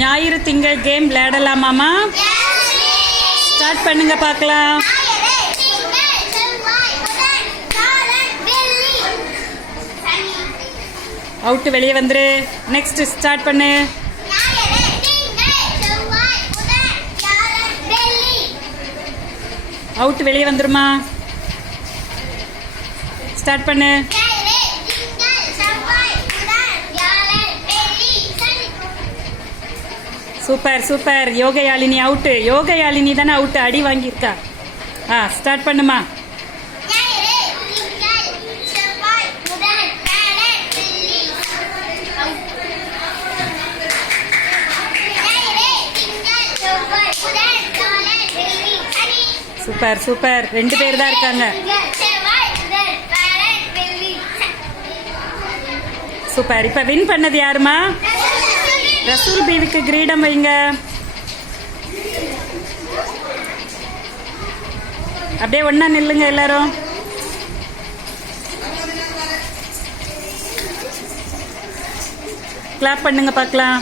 ஞாயிறு திங்கள் game விளையாடலாமாமா? Start பண்ணுங்க பார்க்கலாம். அவுட்டு வெளியே வந்துரு. நெக்ஸ்ட் ஸ்டார்ட் பண்ணு. அவுட்டு வெளியே வந்துருமா? ஸ்டார்ட் பண்ணு. Super super. Yogayazhini out. Yogayazhini தானே அவுட்டு, அடி வாங்கியிருக்கா. ஸ்டார்ட் பண்ணுமா. Super super. 2 பேர் தான் இருக்காங்க. சூப்பர். இப்ப வின் பண்ணது யாருமா? ரசூல் பீவிக்கு கிரீடம் வைங்க. அப்படியே ஒண்ணா நில்லுங்க எல்லாரும். கிளாப் பண்ணுங்க பார்க்கலாம்.